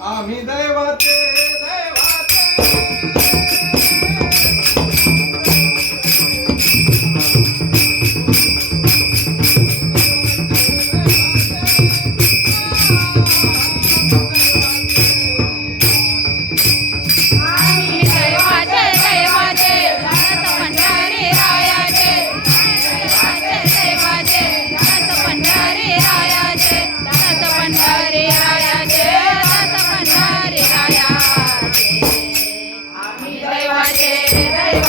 आम्ही दैवाचे दैवाचे. Yeah.